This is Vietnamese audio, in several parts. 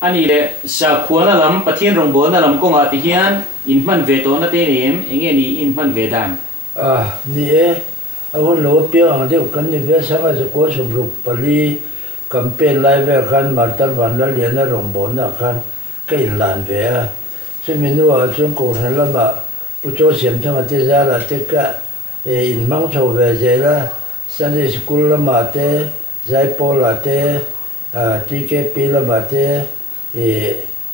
anh ấy sa khuôn làm phát hiện rồng bồn làm công ty hiền in man về tổ nó tên em anh ấy in man về đàn nè anh lúa bia anh đều cần những cái sáng giờ có sủng rục bali campaign lại về khăn mà tân văn là liền là rồng bồn là khăn cái làn về cho mình nói chúng cổ thành là mà bút cho xem cho mà thế ra là tất cả in mang châu về thế là Sunday school là mà thế giải phẫu là thế TKP là mà thế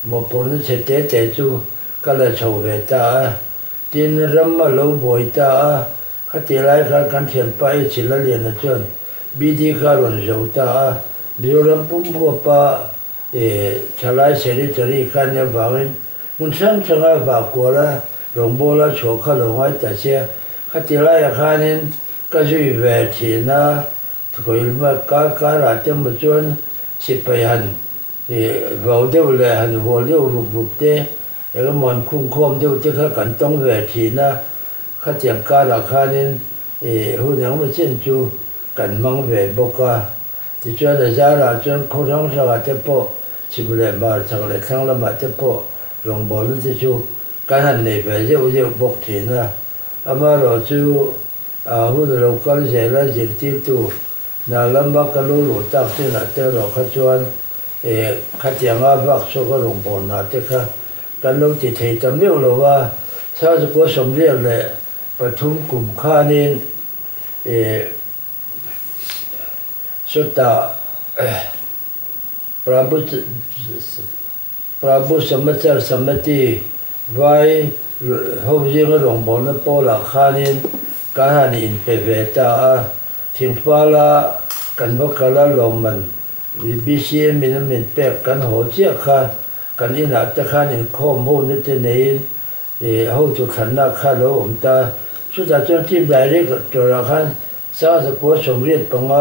một bốn sẽ thế chú cái là châu về ta tin râm mà lâu bồi ta cái tiền lại cái căn tiền phải chỉ là liền là chuyện BD cái luôn giàu ta điều làm bún bò pa trả lại sẽ đi trả đi cái nhà vàng muốn sáng sáng cái vàng qua là rồng bò là chỗ cái lồng ai ta xe cái tiền lại cái nên cái gì về thì na rồi mà cái là cho một chuyện chỉ phải hành vào đâu là hành vào đâu rụp thế cái món khung khom đâu chứ cái cảnh tông về thì na cái tiền cái là cái nên hôm nay mà trên chú cảnh mang về bốc ca thì cho là ra là cho không sống sao mà tiếp bộ chỉ một lần mà chẳng lẽ khang là mà tiếp bộ rồng bò lên thì chú cái hành này về dễ bốc thì na ama rồi chú hôm nay lâu cái gì là gì tiếp tục là làm bác cái lúa lúa tắc thì là theo rồi cái chuyện cái tiền mà bác số cái rồng bò là thế cái lúc thì thấy tầm nhiều rồiว่าsaoจะcó sống riêng lạiประทุมกลุ่มข้านี่สุดท้ายพระบุสมัจสมัติไว้เขาเรียกว่าหลวงพ่อนั่นโปล่าข้านี่การหันอินไปเวตาทิ้งฟ้าละกันว่ากันละลมมันวิเชียมินมินแปกกันหัวเจี๊ยข้ากันอินาจะข้านี่ข้อมูลนี่จะเนี่ยเขาจะขันหน้าข้าแล้วผมตาสุดท้ายจนทีมใดเรียกจระเข้สาวสกุลสมเรียนปัง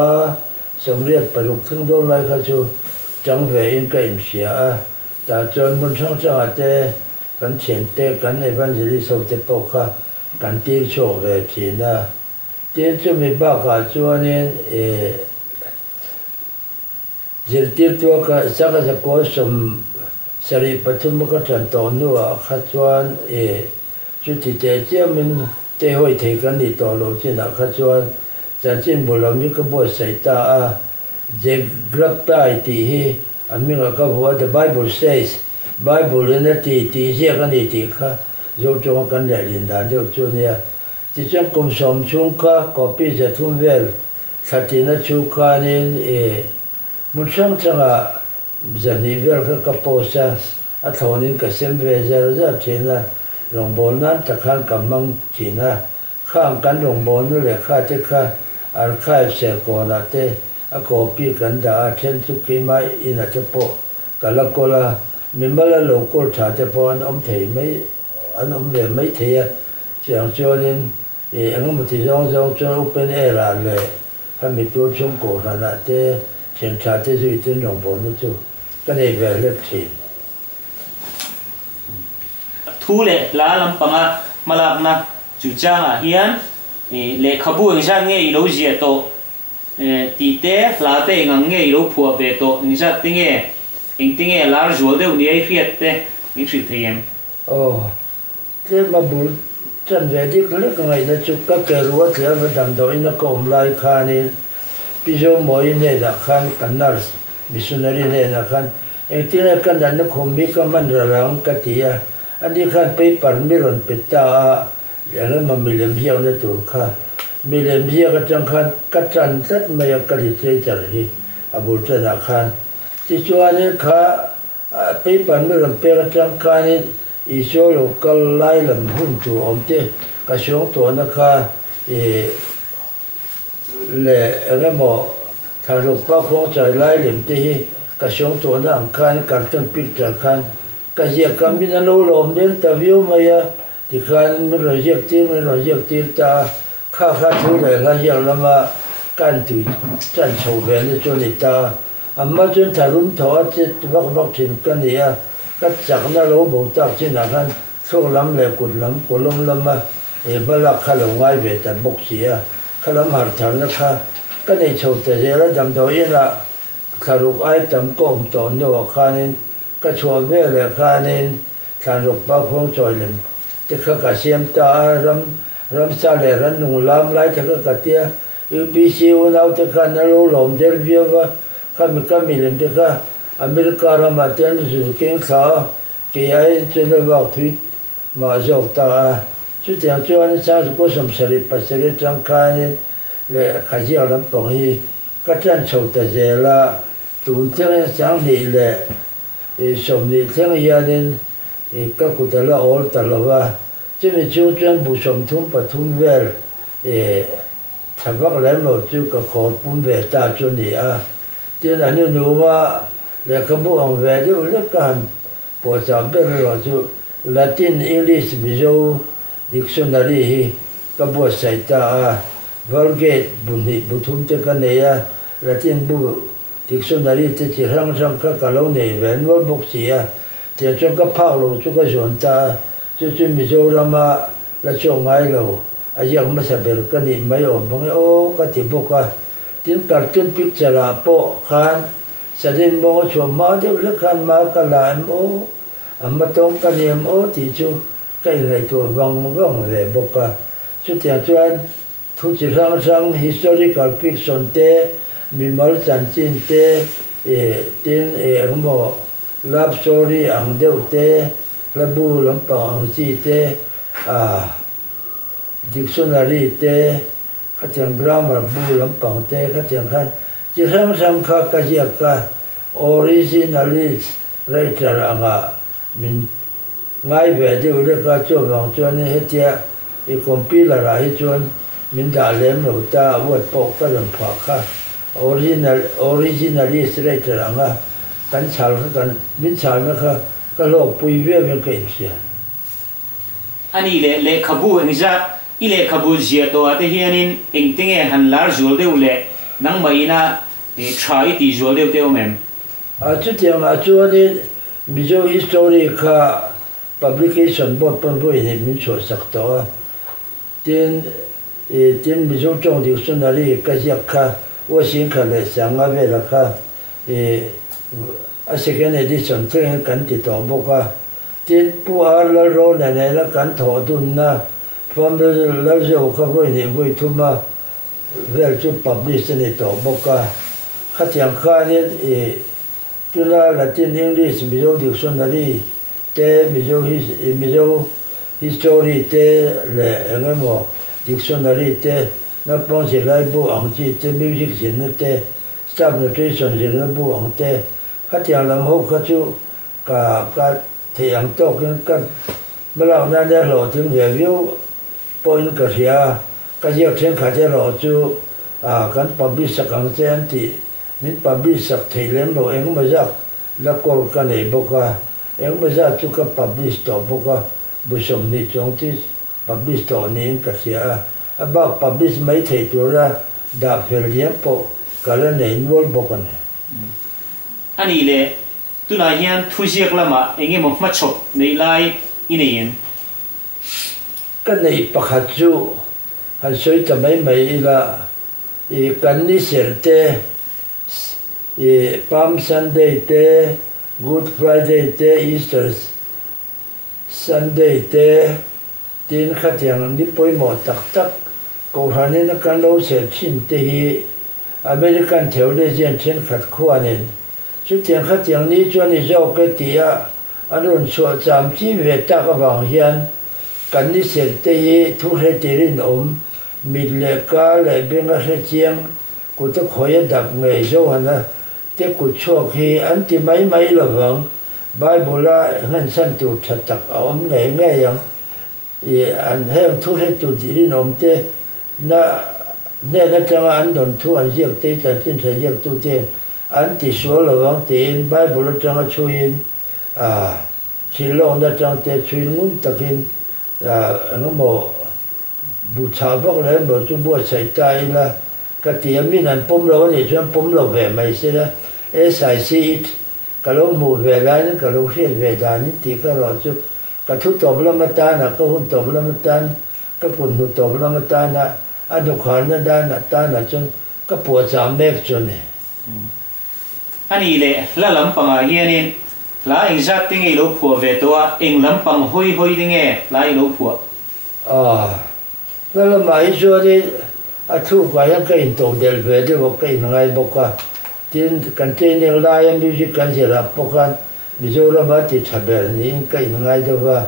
สมเรียนประดุกถึงโดนไล่ข้าจูจังเวอินก็อิมเสียแต่จนมันช่างจังอาจจะกันเฉียนเตะกันในวันสิริสมเตปกข้ากันตีโชว์เวทีนะตีจะมีบ้ากาจวนนี้จิตติตัวก็สักสกุลสมสริปทุมก็จันโตนัวข้าจวนจุดที่เจ้ามันเจ้าให้ถือกันนี่ต่อโลจินะข้าจวนจันจินบุลมิก็บอกใส่ตาเจ็บกลับตายที่อันนี้ก็บอกว่า the Bible says Bible เนี่ยที่เจ้ากันนี่ที่ข้าโยจงกันใหญ่ลินดาเดียวจุเนี่ยที่จังกุมสมชุงข้าก็ปีจะทุ่มเวลสัตย์นัชุข้านี่มันช่างจังจะนี่เวลก็โพสต์อัฐานินก็เซมเวเจอร์จะเช่นละหลวงบอลนั้นตะขันกับมังจีนะข้างกันหลวงบอลนั่นแหละข้าที่ข้าอันข้าเสียก่อนนะเต้อโกปีกันดาเช่นสุกิมาอินาเจโปกันละก็ละมิมาละโลกุลชาเจโปอันอมเทไม่อันอมเวไม่เทียเสียงโจลินอันนั้นมันที่จงจนอุปนิเอราเลยถ้ามีตัวชมโกนะนะเต้เสียงชาที่สุดที่หลวงบอลนั่นจูก็ในเวลเล็กทีทูเล่ลาลัมปังมาลักนะจุจ้างเฮียนเล่ขบวนช่างเงี้ยอีโลเจียโตตีเตะลาเตะงังเงี้ยอีโลผัวเวโตนี่ชัดติงเงี้ยอิงติงเงี้ยลาร์จวลเดวนี่ไอ้เฟียเตะนี่สิเทียมโอ้เจ้ามาบุญจันเวดิกเล็กไงนะจุกก็เกิดรู้ว่าเสียมาดำโดยนักกรมลายคานี่พี่โจมอยเนี่ยนะคันกันนัร์สมิสุนารีเนี่ยนะคันเองที่นั่นกันดันนักขมิก็มันระลังกติยาอันนี้ขันไปปั่นไม่หล่นปิดตาอย่างนั้นมันมีเลี้ยงเที่ยวในตัวข้ามีเลี้ยงเที่ยวก็จังขันกัจจันทัดมายากริเจจารีอบุตรนาขันที่ชัวนี่ข้าไปปั่นไม่หล่นเปรจังขันนี่อีโชโลกัลไล่ลำหุ่นตัวอมเตกระชงตัวนักข้าเล่อะไรหมอถ้าลูกป้าคงใจไล่เหลี่ยมที่กระชงตัวนักขันการต้นปิดจังขันก็เรียกกันเป็นอารมณ์ลมเดินตะวิวมาอย่าที่ขันมันเราเรียกตีมันเราเรียกตีตาข้าทุเรศข้าเรียกแล้วมาการตุยจันโฉบในจนิตาอันมาจนถ้ารุ่มถอดจิตวักถิ่นกันเนี่ยก็จากนั้นเราบอกจากที่นั่นกันส่งลำเลยกุดลำลำมาเมื่อลักข้าลงไว้เวทแต่บกเสียข้าลำหาทางนะคะก็ในโฉบแต่เจริญดำโดยละข้าลูกไอ้จำก้มต่อเนื้อข้านี่ก ก็ชัวเวเลยข้านี่ทางรบป้าคงจอยเลยแต่ข้ากระเสียมตารำซาเลรันนุ่งลำไล่แต่ข้ากระเตียปีซีวันเอาแต่ข้านั่งลมเดลเวียว่าข้ามีเลยแต่ข้าอเมริกาเรามาเต้นสุดเก่งสาวเกี่ยจนเราบอกทิศมาจบตาสุดที่จวนสาวก็สมศรีปัสสาวะจังการนี่เลยข้าเจ้าลำปองฮีก็จันทร์โชว์แต่เจละตุนเที่ยงจังนี่เลยสมนี่เที่ยงยานินก็กุตละโอลตละว่าจะมีช่วงจวนบุษมทุ่มปฐุมเวลถ้าว่าแล้วเราจู่ก็ขอปุ่นเวตาจนนี่ที่นั่นนี่หนูว่าเลยขบวนเวทีเรื่องการปวดจับเป็นเราจู่ลาตินอังกฤษมิโซดิกชันนารีขบวนใส่ตาวอลเกตบุทุ่มเจกันเนี่ยลาตินบุดิกชันนารีที่ที่รังก็กล่าวในเวนวอลบุกเสียที่จงก็พาวเราจู่ก็จวนตาจู่มิโซรามาละช่วงไงเราอายุไม่สบายกันนี่ไม่ยอมบอกโอ้ก็ที่บุกที่การจนพิจารณาโปขันแสดงมองชมมาเดี๋ยวเรื่องขันมากลายโอ้มาตรงกันเนี่ยโอ้ที่จู่ใกล้ในตัววังเลยบอกชุดอย่างชวนทุกสิ่งทั้ง historical fiction เตมีมัลจันจินเตตินเขาบอก love story อังเดียวเตระบุลำปางจีเตdictionary เตขัดยัง grammar บุลำปางเตขัดยังขันที่ทั้งข้าก็เรียกว่า originalist writer มินง่ายแบบที่เรียกว่าจบางจวนนี่เฮียคอมพิวเตอร์อะไรจวนมินด่าเล่มหนูตาวัดปกก็โดนผ่าค่ะ originalist writer กันฉลกันมินฉลนะคะก็โลกปุยเวียเป็นเก่งเสียอันนี้เลขบูเองจ้ะอีเลขบูเจียตัวที่เฮียนินเองติงหันลาร์จูเดียวเลยนังไม่น่าทรายตีจูเดียวแม่จุดอย่างจวนนี่มิโซ history ค่ะ publication บทเป็นผู้เห็นมินชดสักตัวที่มิโซจงดิวสุนารีก็จะค่ะว่าสิ่งอะไรสังเวลค่ะsecond edition ที่เห็นกันติดต่อบอกว่าที่ผู้อ่านแล้วรู้ในแล้วกันถอดดุนนะพร้อมแล้วจะเขาพูดนี่พูดทุ่มมาเวลจุด publish ในต่อบอกว่าข้าเทียงข้านี่จุฬาละตินอังกฤษมิโซดิกชันนารีเตมิโซ history เตเลยอะไรหมอดิกชันนารีเตนับปองสิไลบุอังจีเต music สินเต staff nutrition สินบุอังเตข้าเทียงลำหกข้าจู่กับเทียงโต๊ะกันเมื่อเรานั่นได้หล่อถึงวิวปอยน์กระเทียก็เยอะเช่นข้าจะหล่อจู่กันปบิสักอังเจนที่นี่ปบิสักเทเลมเราเองไม่จักแล้วก็กันเองบอกว่าเองไม่จักจู่กับปบิสต่อบอกว่าบุษมนิจงที่ปบิสต่อนี้กระเทียบ้าปบิสไม่เทตัวละดาบเฟลเลียมปก็เลยในวอลบอกกันอันนี้เลยตัวนั้นเฮียนทุเรียกละมาเองมันมาชกในไลน์อินเดียนก็ในปะขัดจูฮันช่วยจะไม่ละกันนี่เสร็จเตพามซันเดย์เต Good Friday เต Easter Sunday เตทีนขัดอย่างนี้ป่วยหมดตักกูหันนี่นักการเราเสร็จชินเตฮีอเมริกันเที่ยวได้เช่นเช่นขัดขั้วเนี่ยชุดเทียงขัดอย่างนี้ชวนนี่เจ้าเกติยาอันนั้นส่วนจำที่เวทกับวังเฮียนกันนี่เสร็จเตฮีทุกเหตุรินมิดเล็กกาเลยเป็นกระเจียงกูต้องคอยดับเงยโซ่นะเจ้ากูโชคฮีอันที่ไม่ระวังไบเบิลเงินสั้นตุดตักเอาเงยยังอันให้ทุกเหตุรินเตน่ะเนี่ยก็จะอันโดนทุกอันเรียกเตจันจินเรียกตุเตอันที่สวระวังเตนไบเบิลจะช่วยชิลองได้จังเตช่วยงุ้มตะกินงั้นโมบูชาพวกนั้นบอกจุบวชใส่ใจละก็เตรียมมีนั่นปุ่มเราเนี่ยช่วยปุ่มเราแบบไม่ใช่ละSIC ก็เราหมู่เวลานี่ก็เราเรียนเวลานี่ตีก็เราจุก็ทุกตบละมาตานะก็หุ่นตบละมาตานก็หุ่นหุ่นตบละมาตานะอันดุขานนั่นด้านน่ะตานะจนก็ปวดสามเมกจนเนี่ยอันนี้เลยละลำปังเฮียนิน lá anh sát tiếng ấy lỗ phùa về tôi anh lắm bằng hôi hôi tiếng nghe lá anh lỗ phùa đó là mấy số đi thu cái cái tổ del về thì một cái ngày bốc à tin cần trên những lai em music cần gì là bốc anh ví dụ là mà thì chả bền những cái ngày đó và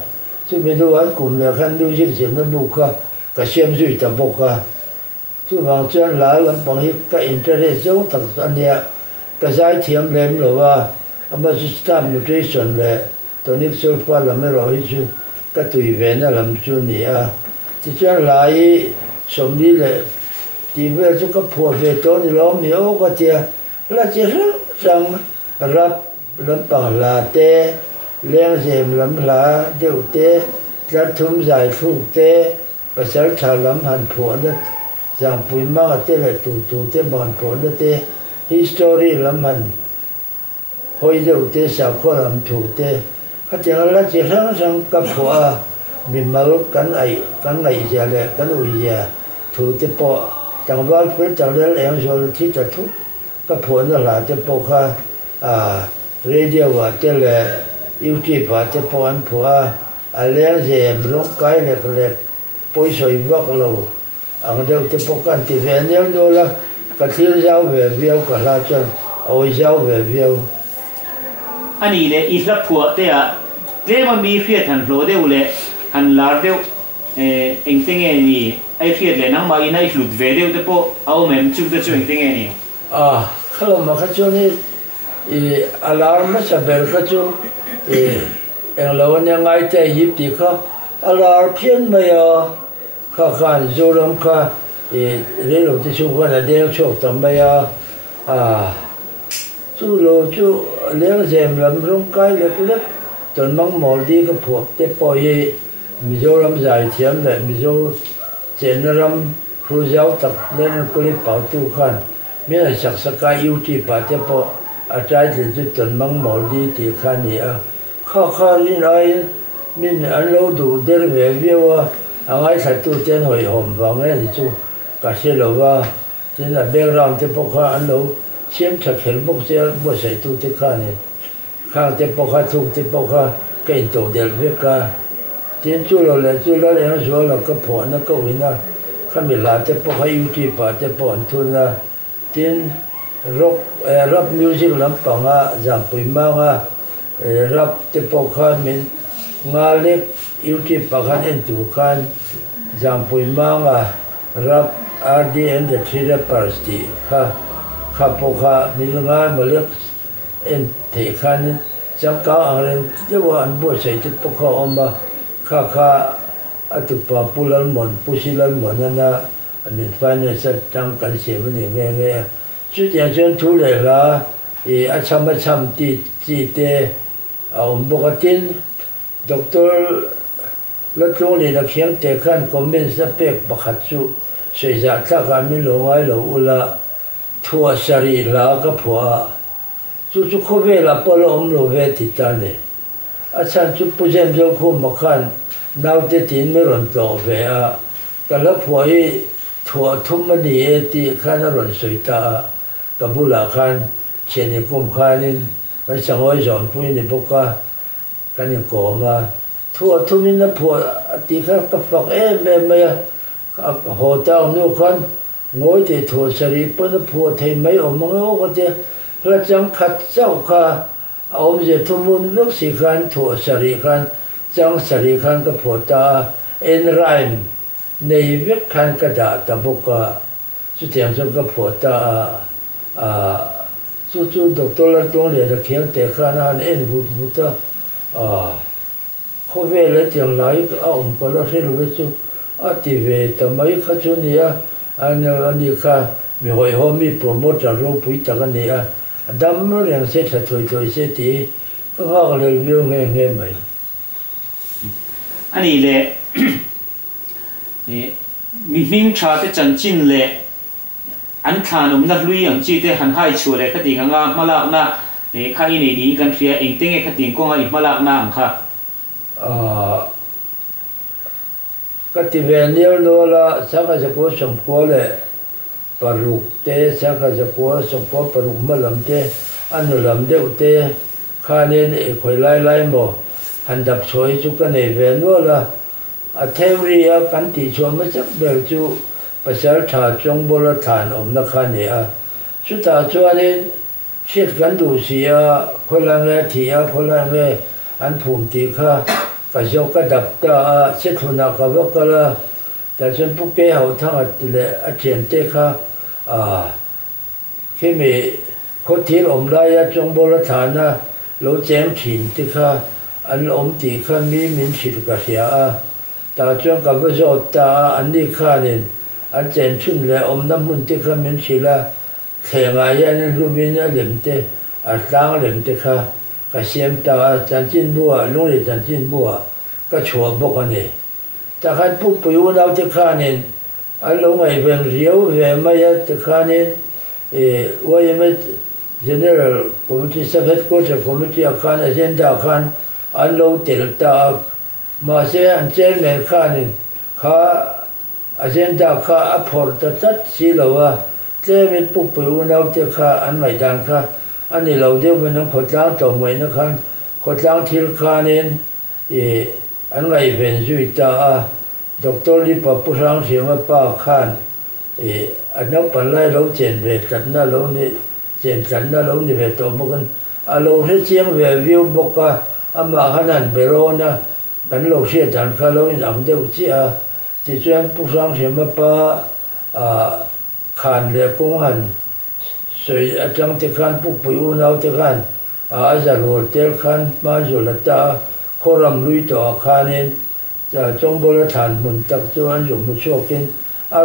chứ bây giờ anh cùng là khăn music gì nó bốc à cái xem duy ta bốc à chứ bằng chân lá làm bằng hết cái internet giống thật anh nhé cái giải thiểm lên rồi và mà system nutrition là tôi nghĩ số qua là mấy rồi chứ cái tùy về nó làm cho nhỉ thì chân lại sống đi là thì về cho các phụ về tôi thì lo miếu cái tiền là chỉ rằng rap làm bằng là tê lên dèm làm là đều tê ra thum giải phụ tê và sẽ trả làm hành phụ đó rằng bùi mang tê là tụ tê bằng phụ đó tê history làm hành hồi đầu tê sao có làm thủ tê cái tiền là chỉ rằng các phụ mình mới cái này giờ là cái ủi giờ thủ tê bỏ chẳng bao giờ chẳng lẽ em rồi thì ta thu cái phụ nó là tê bỏ ha radio và tê là YouTube và tê bỏ anh phụ lên dèm lúc cái là bôi soi vắt lâu anh đâu tê bỏ cái thì về nhau đó là cái thiên giáo về viêu cái là chân ôi giáo về viêu anh ấy là ít lắm phụ thế thế mà mi phiền thành lối đều là hành lá đều anh tiếng nghe nhỉ ai phiền là năng mà in ai lụt về đều thế po ao mềm chung thế chung anh tiếng nghe nhỉ kalau mà cái chỗ này alarm nó sẽ về cái chỗ anh lâu anh ngay tại hiệp thì có alarm phiền mà khó khăn rồi lắm khó để lúc thì chúng ta đều chốt tầm bây chú lô chú léo dèm làm rong cái lết tuần mong mỏi đi cái phụ tế bồi mình vô làm giải thiểm lại mình vô chuyện làm khu giáo tập lên cái bảo tu khan mình là sắc cái yêu chi bảo tế bồi trái thì chú tuần mong mỏi đi thì khan này khó khăn như này mình ăn lâu đủ để về viêu ngay tại tu tiên hồi hòm vàng ấy thì chú cả xe lô và thế là background tế bồi khan ăn lâu xem thật hiện bốc xe bốc xe tu tế khan này khang tế bốc khan tu tế bốc khan cái tổ del về cả tiền chú là em số là cái phụ nó có uy na khăm bị là tế bốc khan YouTube và tế bốc anh thu na tiền rap music làm bằng giảm bụi mang rap tế bốc khan mình nga lek YouTube và khan anh tu khan giảm bụi mang rap RD and the Three Rappers thì khá bộ khá mình ngay mà liếc em thể khăn chẳng có anh lên chứ mà anh bố sẽ tiếp tục khó mà khá tụi bà bù lần mòn bù xí lần mòn nên mình phải nên sẽ chẳng cần xem với nghe suốt ngày chuyên thu lệ là chăm tí tê ông bố cái tin doctor lớp trung này là khiến tệ khăn của mình sẽ bẹt bạc hạt su xây ra chắc là mình lâu ngay lâu là thua sari là cái phua chú không về là bao lâu ông lâu về thì ta này chăn chú bây giờ chúng không mặc khăn nào để tiền mới lần đầu về cái lớp phua ấy thua thum mà đi thì khăn nó lần sợi ta cái bù là khăn chuyện này cũng khăn nên cái sáng hồi rồi bù này bốc cái này có mà thua thum nên nó phua thì cái phật em hồ tao nô khăn ngồi thì thua sari bữa nó phua thì mấy ông ngồi cái là chẳng khát cháu kha ông giờ thu muốn nước xì khan thua sari khan chẳng sari khan cái phổ ta en rhyme này viết khan cái đã ta bốc chú tiếng trong cái phổ ta chú doctor là trong này là khiến để khan anh en vụt ta không về lấy tiếng lại ông có là sẽ lấy chú thì về tầm mấy khá chú này anh đi kha mình hỏi hôm mi promote rồi bùi ta cái này đâm nó liền sẽ thật thôi sẽ thì có họ là view nghe mày anh ấy lệ mình trả cái chân chính lệ anh thà nó đã luiอย่างchi thế hắn hai chùa lệ cái tiếng nga mà lạc na để khai này điกันphía anh tiếng cái tiếng con ai mà lạc na anh ha cái tiếng về nhiều nữa là sao cái có sủng cố lệ paruk te sao cái có sủng cố paruk mà làm te anh làm đều te khá nên khởi lai mồ hành đập xôi chú cái này về nữa là thêm đi cắn tỉ cho mới chắc được chú bây giờ thả trong bồ là thản ổn nó khá này chú ta cho nên xét cắn đủ gì khởi lai nghe thì khởi lai nghe anh phùm tỉ khá cái dấu cái đập ta xét hồn nào cái vóc là tại chân bút kế hậu thang là triển tế khá khi mình có thể ổn lại trong bồ là thản lỗ chém chín tế khá anh ổn tỉ khá mình xịt cả xìa ta trong cái vết rột ta anh đi khá nên anh chém chung là ổn năm hồn tế khá mình xịt là khẽ ngại anh lưu mình liềm tế tăng liềm tế khá cái xem ta chẳng chín bùa lúc này chẳng chín bùa cái chùa bốc anh này ta khai bút biểu nào tế khá nên anh lúc này về riêu về mấy tế khá nên vậy mà general committee secretary committee khan agenda khan anh lâu tiền ta mà sẽ anh trên này khan khá agenda khá apport tất xí lâu thế mình bút biểu nào tế khá anh mày đàn khá anh này lâu tiêu mình không có trang tổng mấy nó khan có trang thiêu khan nên anh ngày về duy ta doctor li pa pusang siama pa khan anh nó phần lại lâu tiền về trận na lâu này tiền trận na lâu này về tổ một cái lâu hết chiang về view bốc mà hắn ăn bê rô na cái lâu xe trận khá lâu in ẩm đều chỉ chỉ chuyên pusang siama pa khan le công hành rồi trong cái khan bốc bưu nào cái khan giờ rồi tel khan mà rồi là ta khó làm lui tỏ khan nên trong bồ là thản mình tập cho anh dùng một số cái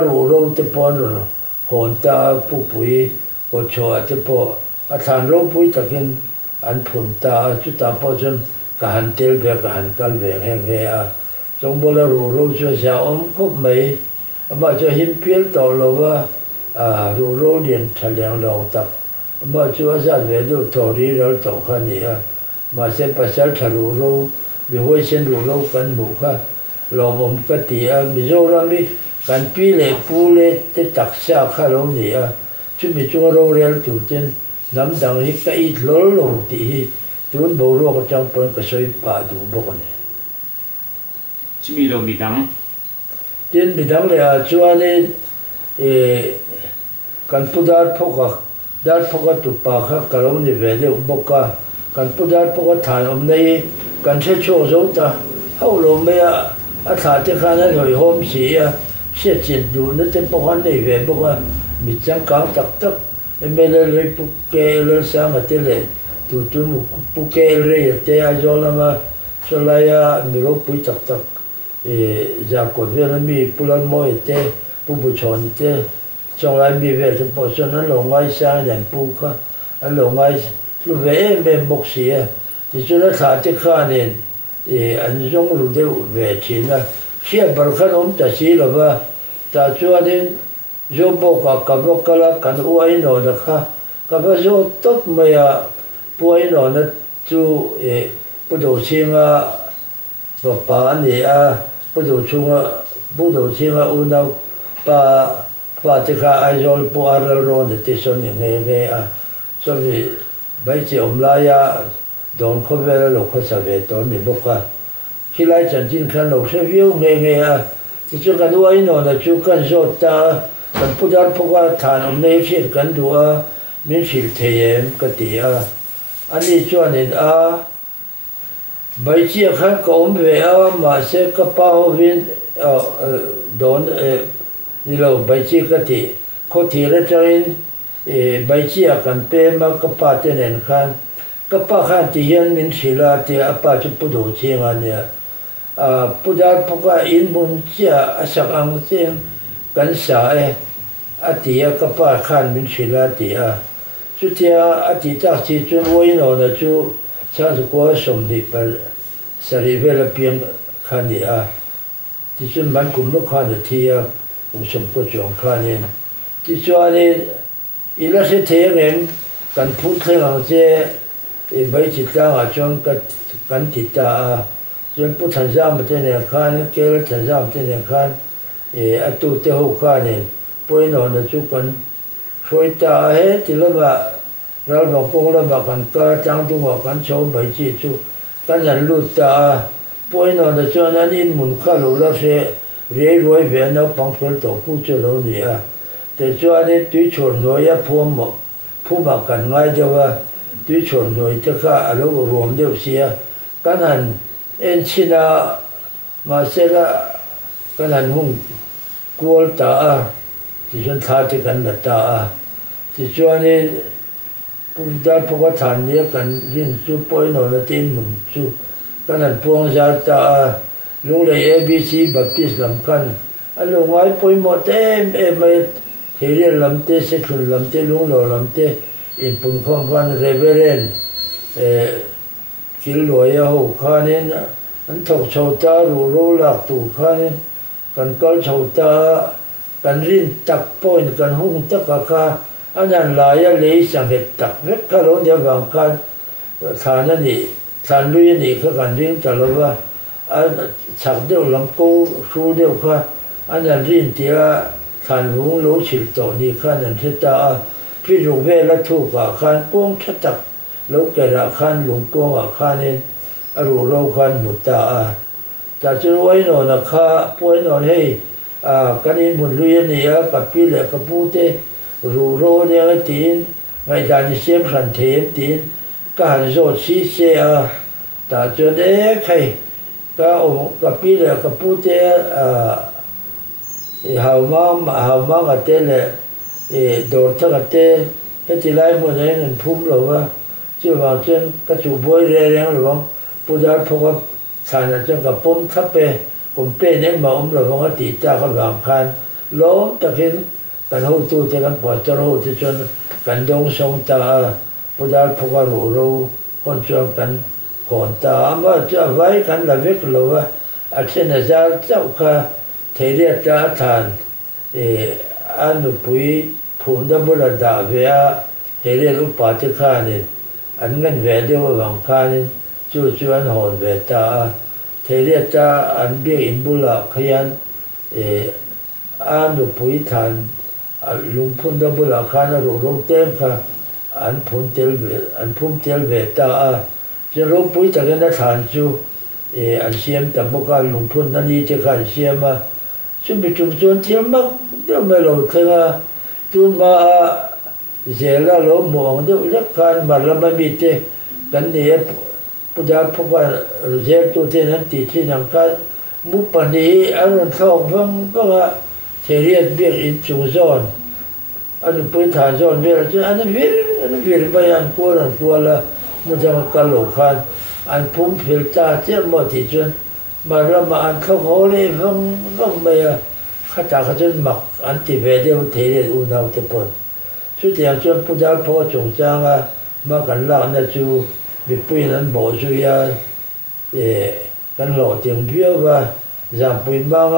rủ râu tập bọn rồi hồn ta bù bùi của chùa tập bộ thản râu bùi tập cái anh phun ta chút ta bao chân cả hành tel về cả hành cal về hẹn hè trong bồ là rủ râu cho sao ông khóc mấy mà cho hiếm phiến tàu lâu rủ râu liền thành lượng lâu tập mà cho ra về được thổi đi rồi tàu khăn gì mà sẽ phải sẽ thả rủ râu vì hồi sen rủ râu cần mù khá lòng ông cái tỉ mình rồi là mình cần pi lệ pu lệ để đặc sắc khá lâu nhỉ chúng mình chung râu lệ chủ tiên nắm đằng hít cái ít lỗ lồng tỉ chúng bầu rô cái trong phần cái soi bà đủ bốc này chúng mình lâu bị đắng tiên bị đắng là cho nên cần phụ đát phúc tụ bà khác cái lâu này về được bốc cả cần phụ đát phúc thản hôm nay cần sẽ cho dấu ta hậu lâu mấy thả tế khá nó rồi hôm xí sẽ chuyển đủ nó tế bốc hắn này về bốc mình chẳng cảm tắc tắc em bây giờ lấy bốc kê lên sang ở tế lệ tụ tụ một bốc kê rê tế ai cho là mà cho lại mình lúc bụi tắc tắc giả cột về nó mi bù lần môi tế bù bù tròn tế trong lại mi về thì bỏ cho nó lồng ngay sang nhận bù cả nó lồng ngay lúc về em về bốc xí thì cho nó thả tế khá nên anh dùng lúc đấy về chín là xe bảo khăn ôm ta xí là ba ta cho đến do bộ cả bộ cả là cần uai nó là khá cả bộ do tốt mấy uai nó là chú bắt đầu xin và bà này bắt đầu xin u nào bà thì khá ai rồi bộ ar rồi để cho những nghe cho vì bây giờ ông lại đón khó về là lúc khó sẽ về đón để bốc khi lại chẳng tin khăn lúc sẽ viêu nghe thì cho cái đuôi nó là chú cần rốt ta cần phụ đát phụ qua thản ông này phiền cần đua mình xịt thể em cái tí anh đi cho nên bây giờ khăn có ông về mà sẽ có bao viên đón đi lâu bây giờ cái tí có thể là cho nên bây giờ cần bê mà có bao tên nên khăn các bác khán thì hiện mình chỉ là thì apa chụp bút đồ chiên anh nhỉ bút đát bút cái in bún chia sắc ăn chiên cắn sải thì các bác khán mình chỉ là thì chú thì ta chỉ chuyên vui nó là chú sáng sớm qua sớm đi bà sari về là biếng khán thì chuyên bán cũng lúc khán thì cũng sớm có chuyện khán nên thì cho nên ý là sẽ thế em cần phút thế nào chứ bây giờ ta trong cái cảnh thị ta trong bút thành ra một tên này khăn kêu là thành ra một tên này khăn tu tiêu hậu khăn này bây giờ nó chú cần phơi ta hết thì là rồi bằng công là bằng cần cơ trang tung vào cần số bảy chỉ chú cần nhận lụt ta bôi nó là cho nên in muốn khá lũ là sẽ rễ rồi về nó bằng phơi tổ phụ cho lũ nhỉ để cho nên tùy chọn rồi á phô mà cần ngay cho và tùy chọn rồi cho cả lũ gồm đều xia cần hành en china mà sẽ là cần hành hung cuốn ta thì chúng ta thì cần là ta thì cho nên bùn ta phô thành nhé cần riêng chú bôi nó là tên mình chú cần hành buông ra ta lúc này ABC Baptist làm căn anh lúc ngay bôi một em ấy thế nên làm thế sẽ thuần làm thế lúc nào làm thế in bùn không quan Reverend kêu lối hậu khăn nên anh thọc sầu ta rủ lạc tủ khăn nên cần có sầu ta cần riêng tắc point cần hung tất cả anh ăn lại lấy sang hết tắc hết cả lối để vào khăn thà nó nhỉ thà lui nhỉ cái cần riêng trả lờiว่าanh chắc đều làm cô số đều khăn anh ăn riêng thì thàn hung lối chịu tội nhỉ khăn anh sẽ ta ví dụ về là thu cả khăn cũng thất tắc lúc cái là khăn lúng cô ở khăn nên rủ lâu khăn một ta cho ấy nó là khá bôi nó hay cái này một luyện này cái pi lệ cái bút thế rủ lâu này cái tiền ngày ta đi xem sản thêm tiền cái hàng rồi xí xe ta cho đấy cái pi lệ cái bút thế hào mang cái tên là đồ thắc cái tên cái thì lại một cái nên phun rồi chứ vào trên cái chủ bôi rè rồi không bây giờ phô sản là cho cái bom thắp bê bom bê nên mà rồi không có tỷ ta có vàng khan lố ta khiến cần hậu tu thì cần bỏ cho hậu thì cho cần đông sông ta bây giờ phô cái rủ con cho cần còn ta mà cho vay cần là việc rồi trên là ra cháu cả thế thì ta thành anh được bùi phun đó bữa là đã về thế thì lúc bắt được khan này anh ngân về đều vàng khan chú anh hồn về ta thế thì ta anh biết in bù là khi anh được bùi thành lùng phun đó bù là khan rồi rong tem kha anh phun tel về ta cho lúc bùi ta cái nó thành chú anh xem ta bốc cái lùng phun nó đi cho cái xem mà chú bị trúng chuồn thêm mắc đó mới lâu thế mà tuôn mà giờ là lỗ muộn đó rất khan mà làm mấy bị thế cái này bây giờ phúc là giờ tôi thấy anh chỉ khi nào cái mục bản đi anh không vâng có thể hiện biết in chung zone anh bây thả zone biết là chứ anh viết bài anh qua là một trong các lỗ khan anh phun filter chứ mà thì chuyện mà ra mà anh không có lấy vâng bây giờ khát ta khát chân mặc anh chỉ về đều thể hiện u nào tập bồn suốt thời gian bây giờ phúc trồng trang mà cần làm là chú bị bùi nên bỏ suy cần lộ tiếng biểu và giảm bùi mang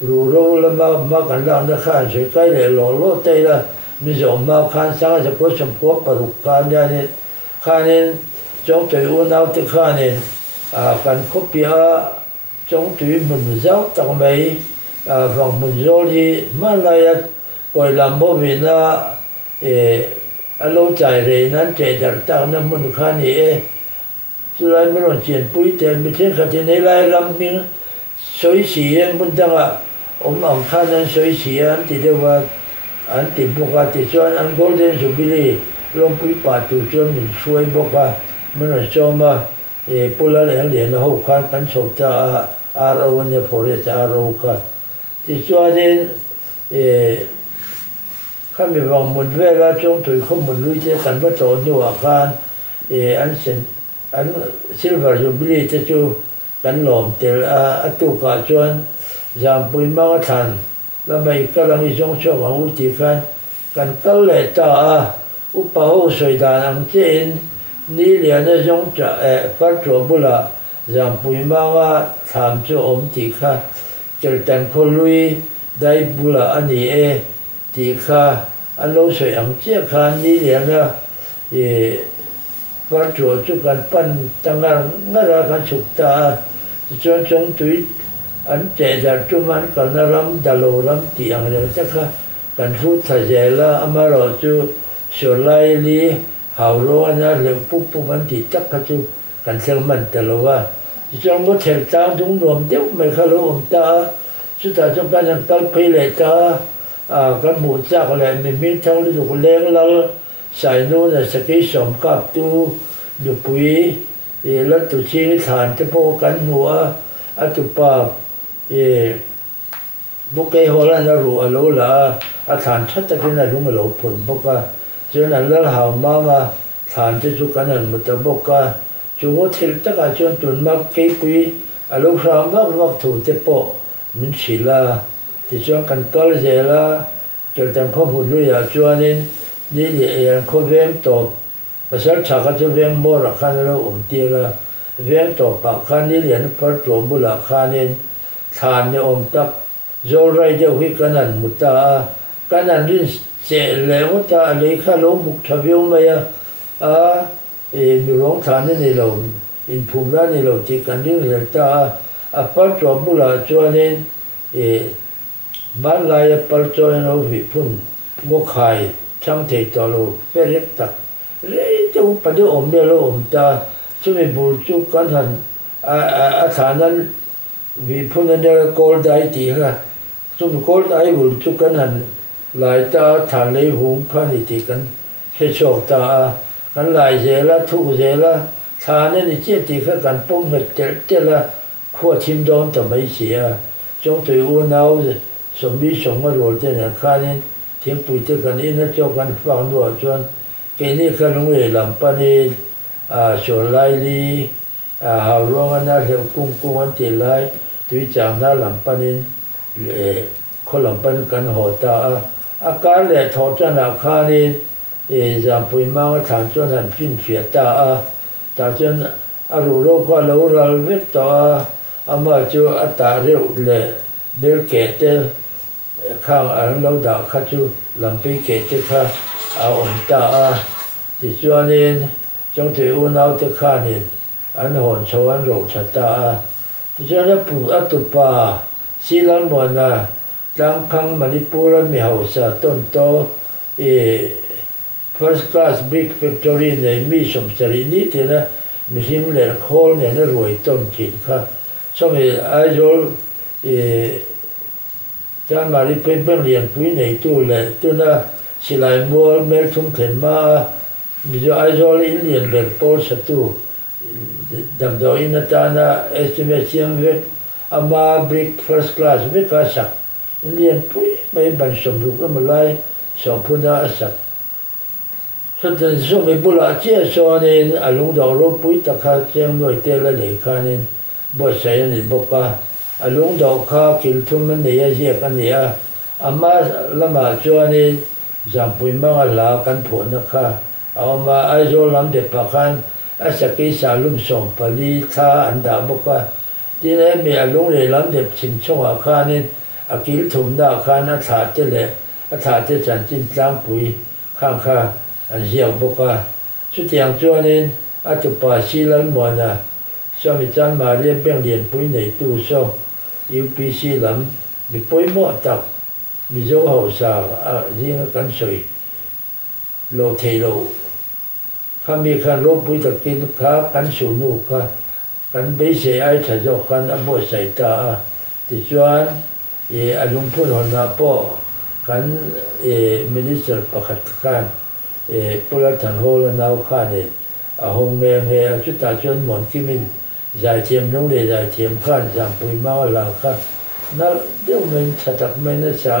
rủ rô là mà cần làm là khăn suy cái để lộ tay là mình dùng mà khăn sáng sẽ có sầm quốc và rục khăn ra nên khăn nên trong tuổi u nào thì khăn nên cần khóc bia trong tuổi mình giáo tặng mấy vòng mình rồi đi mà lại gọi làm bố vì là anh lâu chạy rồi nên chạy đặt tăng năm mươi khán này, cho nên mình nói chuyện bùi tiền mình thấy cái này lại làm mình soi xì mình đang ông khán anh soi xì anh thì đâu mà anh tìm một cái thì cho anh golden jubilee long bùi bát tu cho mình xuôi một cái mình nói cho mà bùi là liền là hậu khán anh sầu ta RO này forest RO cái thì cho nên khăn bị vòng một về là trong tuổi không một lui thế cần bắt đầu nhiều khăn anh silver jubilee thế chú cần lồng tiền tu cả chuan giảm bùi mang thành là mấy cái là người trong cho vào ưu tiên cần câu lệ ta bảo hộ sợi đàn anh trên ní liền nó trong phát triển bù là giảm bùi mang thành cho ổn thì kha trở thành con lui đại bù là anh ấy thì kha anh lâu sợi ăn chia khan đi liền là phát triển cho cần pan tăng ngã ra cần chụp ta trong túi anh chạy ra trung anh còn nó làm đào lắm tiền rồi chắc กันพูดถ้าเจละอามาเราจูส่วนไล่ลีหาวร้อนนะเรื่องปุ๊บมันติดจักขจูกันเสียงมันแต่ละว่าจังหวะเถิดจางทุ่งรวมเดียวไม่เข้ารู้ตาสุดท้ายจงการยังตัลเพลตากันหมู่จากอะไรมีทั้งฤดูแล้งแล้วใส่โน่นสกีสมกับตูดูปุยแล้วตุชีฐานจะพบกันหัวตุปาบุกเกฮอลันด์รู้อโลละฐานชัดตะกี้นั่นรู้มาหลบผลบุกก็จนนั้นแล้วหามาฐานจะสุกันนั้นมุตบุกก็จงว่าเทลตะการจนตุนมาเกปุยอโลครามวักถูกจะโปมันศิลาที่จวนกันก็เลยละเกิดจากข้อมูลรู้อย่างจวนนี่อย่างข้อเวงตบภาษาชาติจะเวงโมรักขันเราตีละเวงตบปากขันนี่เรียนพัดตัวบุรักขันนี่ฐานเนี่ยตักโจไรเดียวที่กันนั้นมุตตากันนั้นรินเสแล้วตาเลยข้าลงมุกทวิวมามีร้องฐานนี่เราอินภูมินั้นนี่เราที่กันเรื่องเรื่องตาพัดตัวบุรักจวนนี่บ้านลายปัลจอยเราวิพุนบกไข่ช่างเทตอลูเฟรกตักเรื่องที่อุปเดี๋ยวเดียวเราตาสมัยบุญจุกันหันฐานนั้นวิพุนนั้นเรียกโกลได้ตีค่ะสมัยโกลได้บุญจุกันหันหลายตาฐานเลยหุงพันตีกันเชื่อโชคตากันหลายเจละทุกเจละฐานนั้นนี่เจ็ดตีค่ะกันปุ่มเห็ดเจละขั้วทิมโดนแต่ไม่เสียจงตัวอ้วนเอาสมบีสมมาโรดเนี่ยข้านี่เทียงปุยเท่ากันนี่นะเจ้ากันฟังด้วยจนเกนี่ข้าลงเลยลำปานีโฉลไลลีหาวร้องน่าเหี่ยวกุ้งวันตีไลตุยจางน่าลำปานีคนลำปานีกันหัวตาอาการแหละทอดจนาข้านี่จำปุยมาถามจนหันฟินเสียตาแต่จนอารมณ์โลกว่าเราเวทต่ออามาจูอัตตาเร็วเลยเดลเกตข้างอันเราด่าข้าจูลำปีเกตข้าอมตาที่จวนนี้จงถืออุณเอาตะข้านี่อันหอนชวันโรชะตาที่จวนนั้นปู่อัตุปาศิลันบวนาดังพังมณิปุระมีหาวสะต้นโตfirst class big factory ในมีสมจรินี้ที่นะมีหิมเหลนโคลเนี่ยน่ารวยต้นจีนค่ะสมัยไอโจลจานมาริเปเบงเรียนปุยในตู้เลยตู้น่ะสิไลมัวเมลทุ่มเถินมามีจะไอโจลอินเดียนเรียนโพสตู้ดำดอยนัตานะเอสติเมเซียมเวกอามาบริก first class เวกอาศักอินเดียนปุยไม่บันสมรูปมาไล่สองพุทธอาศักสุดท้ายสมัยบุรุษเจ้าสอนนี่อารมณ์ดอกรบปุยตะขาเจ้าหน่วยเตละเหลขานี่บ่ใส่นี่บอกว่าอารมณ์ดอกข้ากินทุ่มมันเนี่ยเสียกันเนี่ยอามาละมาจวนนี่จำปุยมังลากันผลนะคะเอามาไอโจลำเด็ดปากกันอาศักดิ์สาลุ่มส่งปลีท่าอันดาบอกว่าที่นี่มีอารมณ์เลยลำเด็ดชิมช่วงอาคานี่อากิลถุมดาคานาถาเจเลยถาเจจันจินตั้งปุยข้างข้าอันเสียบอกว่าสุดที่อย่างจวนนี่อาตุปาศิลันบวนาสมัยจันมาเรียนเบ่งเรียนปุยในตู้โซ่UPC ลำมีปุยหมดตักมีเจ้าหัวสาวยิงกันสวยโลเทโลข้ามีการรบปุยตะกินข้ากันสูนูข้ากันไปเสียไอ้ชายจกันอันบ่ใส่ตาติจวนอารมณ์พูดหัวหน้าพ่อกันมินิสเตอร์ประคัดการปุระถันโฮลนาวข้านี่หงเมงเฮชุดตาจวนหมอนกิมินใจเทียมน้องเดใจเทียมข้านจำปุยมาลาค่ะนั่นเดี๋ยวมันสตักไม่น่าจะ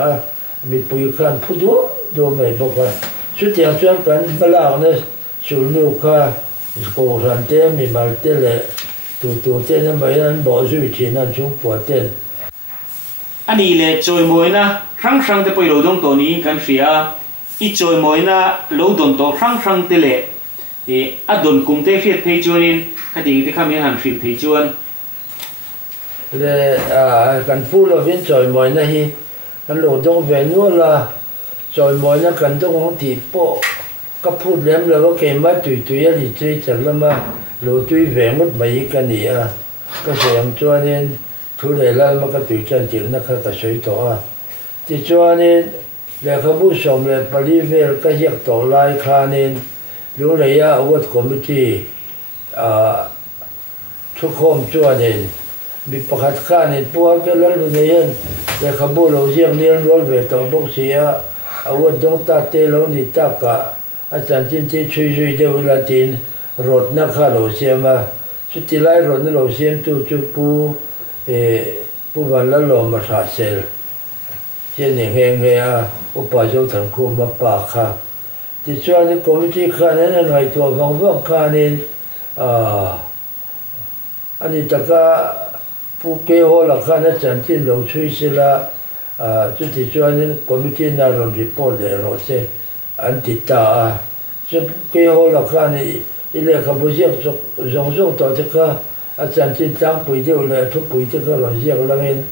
มีปุยข้านพูดดูไม่บอกว่าสุดอย่างชวนกันเวลาเนี่ยสูนูค่ะโกรันเตมีมาเตเลยตัวเต้นไม่นั้นบอกสุดที่นั่นชุ่มปวดเต้นอันนี้เลยจอยมวยนะครั้งแต่ไปโหลดงตัวนี้กันเสียอีจอยมวยนะโหลดงตัวครั้งแต่เลยอดนกุมเตฟิดเพจวนินคดีที่ข้ามีหันฟิดเพจวนเลยกันพูดเราเป็นจอยมวยนะฮีกันโหลดงเวนัวละจอยมวยนะกันต้องของตีโปก็พูดเรื่องแล้วก็เกมมาตุยอะไรใจจัดละมาโหลตุยแหวงมัดไม่กันนี่ก็เสียงจวนนี่ทุเรศแล้วมันก็ตุยจันจิ๋วนะครับแต่ช่วยต่อที่จวนนี่ le khabu som le pali vel ka hiak to lai khanin lu le ya awat committee thu khom chuanin mi pakhat khanin puar ke lal ne yan le khabu lo jiang lian rol ve to bok sia awat dong ta te lo ni ta ka a chan chin ti chui chui de ula tin rot na kha lo siama chu ti lai rot na lo siam tu chu pu pu van la lo ma tha sel chen ni he nge a upa jo thang khu ma pa kha ti chuan ni committee kha ne noi to vong vong kha ni ani taka pu ke ho la kha na chan chin lo chui sila chu ti chuan ni committee na ron report de ro se an ti ta chu ke ho la kha ni ile kha bu jiak zong zong to te kha a chan chin tang pui de le thu pui te kha lo jiak la men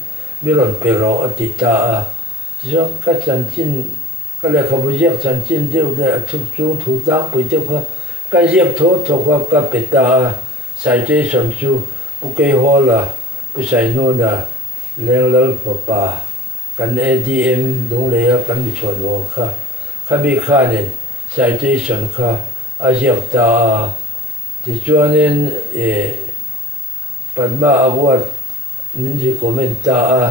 mi ron pe ro a ti ta cho các chân chín các lẽ không biết chân chín đều để chụp chung thủ tác bởi cho các giết thốt cho các bệ ta sai chế sản xuất bút cây hoa là bút sai nô là lên lên của bà cần ADM đúng lẽ cần bị chuẩn hóa khá bị khá nên sai chế sản khá à giết ta thì cho nên bản mà award nên chỉ comment ta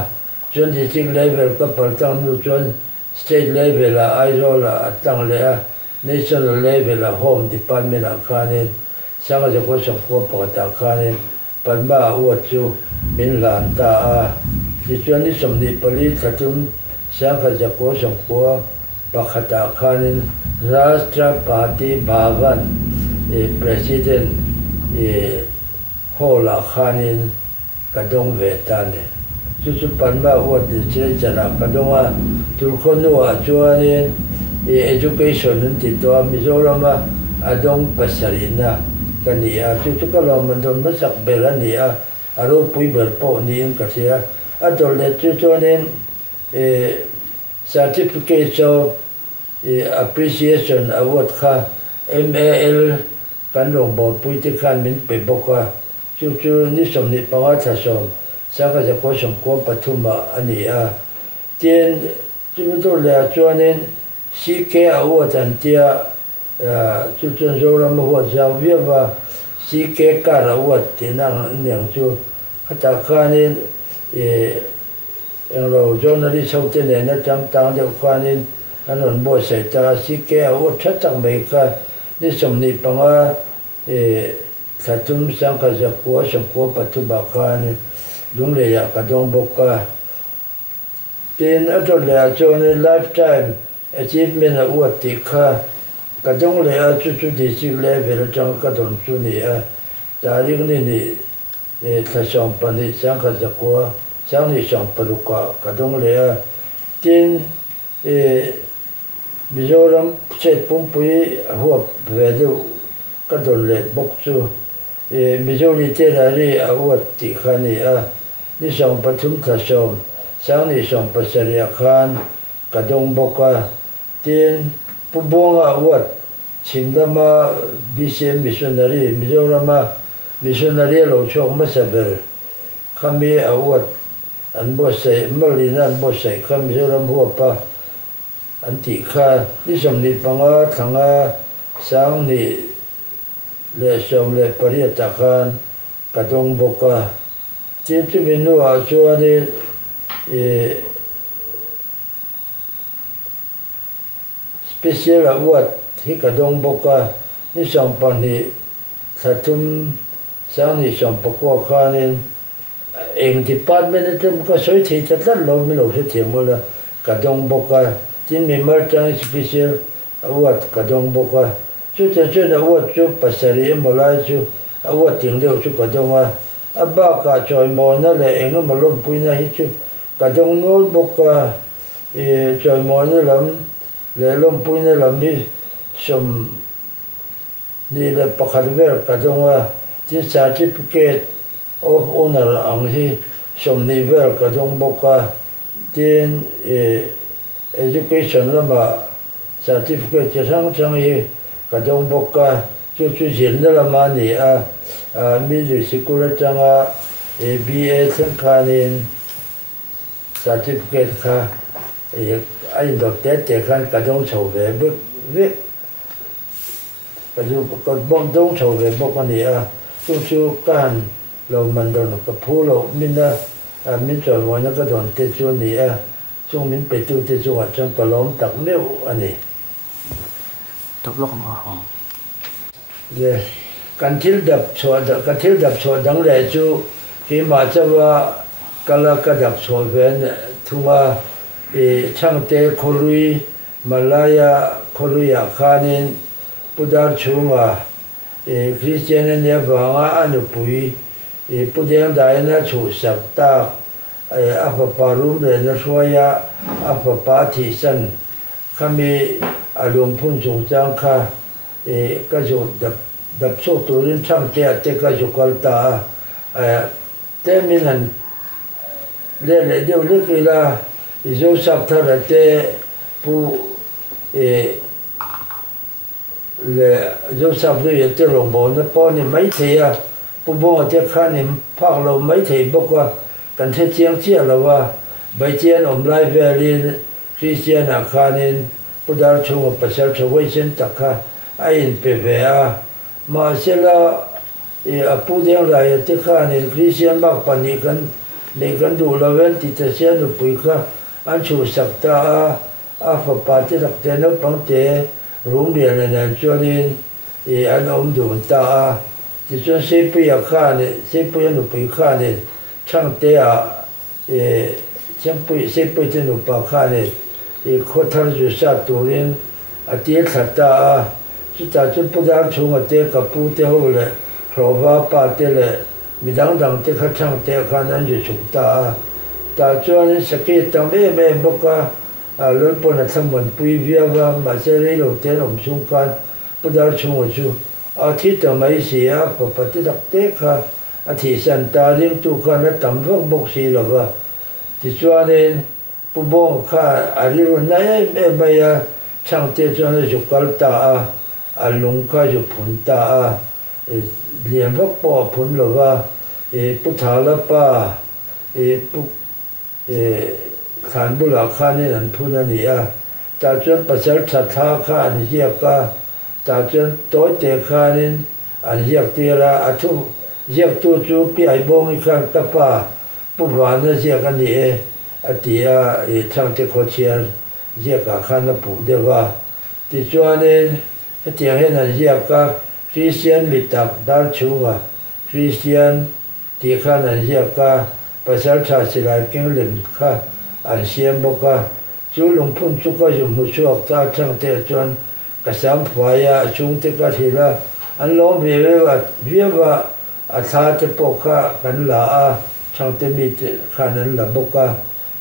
chuẩn thì chính level các bản tăng nu chuẩn state level là ai rồi là tăng lệ national level là home department là khá nên sáng giờ có sản phẩm bảo ta khá nên bản mà award chú mình làm ta thì chuẩn đi sầm đi pali thật chúng sáng giờ có sản phẩm bảo ta khá nên Rashtra Party Bhavan president hồ là khá nên cả đông về ta này chú bản mà huột thì chơi chả là cái đông tụi con nó cho nên education nên thì tôi Mizoram đông Pasarina cái này chú cái lòng mình don mất sắc bề là này rồi bùi bờ bộ này cái gì đó là chú cho nên certificate of appreciation award kha MAL kan rong bo pui ti khan min pe boka chú ni som ni pa tha som sáng cái có sản phẩm Pathuma anh ấy tiền chúng tôi là cho nên sĩ kế ở trên tia chú chuyên rồi làm một giáo viên và sĩ kế cả ở thì năng nhận chú các ta nên rồi cho nó đi sau tên này nó chẳng tăng được qua nên anh còn bộ xảy ra sĩ kế ở chắc chắn mấy cái đi sống đi bằng thật chúng sáng cái có sản phẩm Pathuma nên đúng là cả đông bốc tiền ở chỗ là cho nên lifetime achievement là uất thì kha cả đông là chú thì chỉ level trong các đồng chú này ta đi cái này ta sống bằng đi sáng cái giấc qua sáng đi sống bằng lúc cả đông là tiền bây giờ làm sẽ bung bui hoa về đâu các đồng là bốc chú bây giờ đi chơi là đi uất thì kha này ni song pathum tha som sang ni song pasaria khan kadong boka tin pubonga wat chindama BCM missionary Mizoram missionary lo chok ma saber khami awat an bo sai malina an bo sai kham Mizoram huwa pa an ti kha ni som ni panga thanga sang ni le som le pariata khan kadong boka chính chúng mình nói cho nên special award thì cả đông bốc ni sòng pan thì thật thum sáng ni sòng bốc qua khan nên em department thì có số thì thật là lâu mới lâu sẽ thêm một là cả đông bốc chính mình mở trang special award cả đông bốc chú cho award chú pasari em lại chú award tiếng đều chú cả đông ba cả trời mồi nó lại anh nó mà lom pui na hết chứ cả đông nốt bốc trời mồi nó lắm lại lom pui nó lắm đi sum đi là bạc hạt về cả đông chỉ certificate of owner ang hi sum đi về cả đông bốc tiền education là mà certificate chỉ sang hi cả đông bốc chú diễn đó là mà nè music school changa BA thân kha nên certificate kha anh đọc tết để khăn cả đông sầu về bước viết cái dù còn bom đông sầu về bốc con này chú can lâu mình đồn cái phú lâu mình mình cho mọi nó cái đồn tết chú này chú mình bị tu tết chú ở trong cái lồng tắc mèo anh này tóc lóc yeah can thiếu đập soi đắng lệ chú khi mà cho cái đập soi về thua chang te kholui malaya kholuya khanin pudar chunga christian ne wanga anupui pudeng daina chu sakta apa parum le na soya apa pa thi san khami alung phun chung chang kha ka jo dap so turin chang te ka jo kalta te minan le deu le kila dấu sắp thở là thế bu le dấu sắp rồi thế lòng bộ nó bao nhiêu mấy thế bu bao thế khăn niệm phật lâu mấy thế bốc cần thế chiang chia làว่าbây giờ ông lại về đi Christian khăn niệm bu dar chung ở pasal chawai chen takha ai về mà sẽ là bu đeng lại thế khăn niệm Christian bác pani kan đủ là vẫn thì ta sẽ được bùi kha anh chủ sắc ta pháp pháp thì đặc biệt nó bằng thế rung điện này cho nên anh ông đồn ta thì cho sẽ bây giờ khá này sẽ bây giờ nó bùi khá này chẳng thế chẳng bây sẽ bây giờ nó bảo khá này khó thằng chủ sát tụ lên tiếc thật ta chúng ta chúng bây giờ chúng ở đây gặp bùi thế hồi lại phổ ba thế lại mình đang thế khác chẳng thế khá nên chúng ta ta cho nên sẽ cái tầm bé bốc lớn bọn nó thầm mình bùi việt mà sẽ lấy đầu tiên ông xung quanh bây giờ chúng ở chú thì tầm mấy gì và bắt đầu tết ha thì sản ta riêng tu khan nó tầm vóc bốc xì là vậy thì cho nên bố bông kha riêng này bây giờ chẳng thể cho nó chụp cái ta lùng kha chụp phun ta liền vóc bỏ phun là vậy bút thả là ba bút khán bù lão khán này anh phun anh ấy ta chuyên bắt đầu chặt thà khán anh ấy ta chuyên tối tệ khán nên anh ấy tê ra thu giặc tu chú bị ai bông khán tập pa bù ván nó giặc anh ấy thì chẳng thể có chuyện giặc cả khán nó bù được vào thì cho nên tiếng hiện anh giặc cả Christian bị tập đào chú Christian thì khán anh giặc cả bây giờ cha chỉ là kinh nghiệm khác anh xem bốc chú lùng phun chú có dùng một số ta chẳng thể chọn cái sản phẩm chúng ta có thể là anh lo về và thà cho bốc cái là chẳng thể bị khả năng là bốc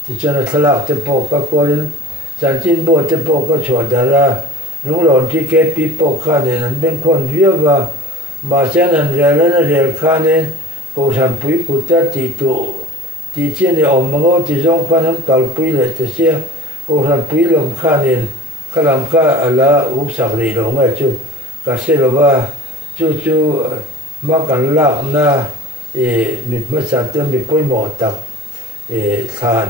thì cho nên thà là cho bốc coi chẳng chỉ bốc cho bốc chỗ đó là lúc nào thì cái bị bốc này anh bên con và mà sẽ nên là khả nên bộ sản phẩm của ta thì tụ thì trên này ông mà có thì trong quan hắn tạo bùi lại thì sẽ có thằng bùi làm khá nên khá làm khá là uống sạc gì đó mà chú cả xe là ba chú mà cần làm na mình mới sản tương mình bùi mỏ tạc than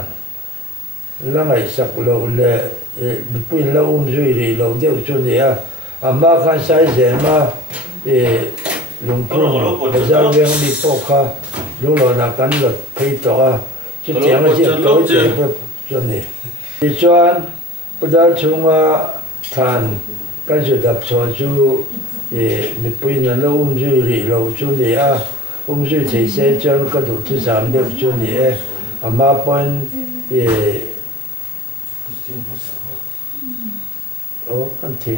là ngày sạc lâu là mình bùi lâu duy gì lâu đều chú này mà khá sai dễ mà lùng phun bây giờ về đi bốc ha lúc nào là cắn được thấy rõ chứ tiếng là chuyện tối chuyện cho này thì cho bây giờ chúng than cái sự đập cho chú mình bây giờ nó duy rì lâu chú này duy thì sẽ cho nó có đủ thứ sản được chú này mà bên con thì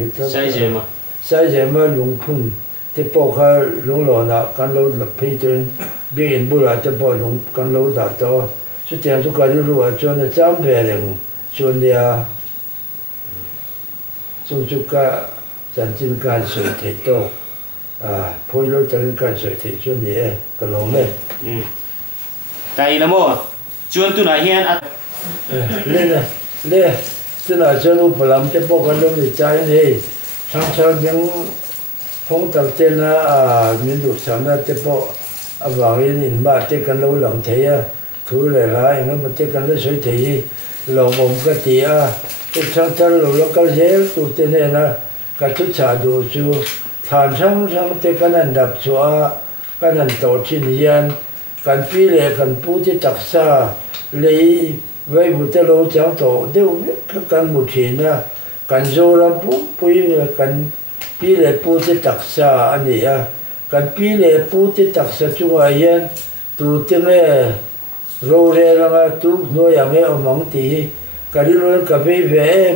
sai gì mà lùng phun thì bốc ha lúc nào là cắn lâu là thấy trên biển bù lại cho bỏ lùng cắn lâu đã to số tiền số cái lúc ở cho nó chăm về liền cho nên chúng cái chân chính cái sự thể to phơi lâu chân cái sự thể cho nên cái lồng này cái là mua chuyên tu này hiện lên tức là cho nó làm cho bỏ cái lồng thì trái này sáng miếng phong tập tên là miền Bắc sản là cho bỏ vào in mà cái cần lâu lòng thấy thứ này là nó mà cái cần lâu sôi thì lòng bông cái tía chang chal lo local zel tu te ne na ka chu cha du chu than sang te kanan dap chua kanan to chin hian kan pi le kan pu ti taksa le vai bu te lo chang to deu kan mu thin na kan zo ram pui kan pi le pu ti taksa ani a kan pi le pu ti taksa chu a hian tu te me ro re la tu no ya me omang ti karilon ka ve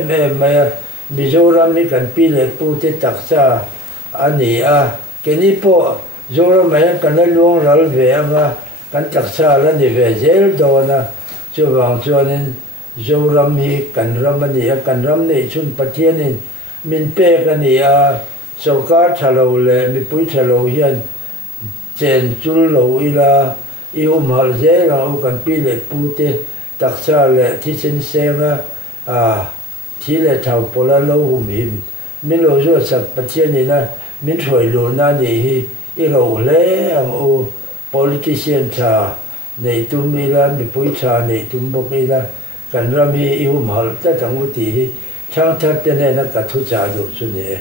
me mizoram mi kan pi le pu ti taksa ani a keni po zoram mai kan luang ral ve anga kan taksa la ni ve zel do na chu wang chuanin zoram hi kan ram ani a kan ram nei chun pathianin min pe kan ni a sarkar thalo le mi pui thalo hian chen chul lo ila i mal zel a kan pi le pu ti taksa le thi sin senga a thi le thau pola lo hum him min lo zo sak pathianin na min thoi lo na ni hi i lo le ang o politician cha nei tum mi la mi pui cha nei tum bok mi la kan ram hi i hum hal ta tang u ti hi chang that te ne na ka thu cha do chu ne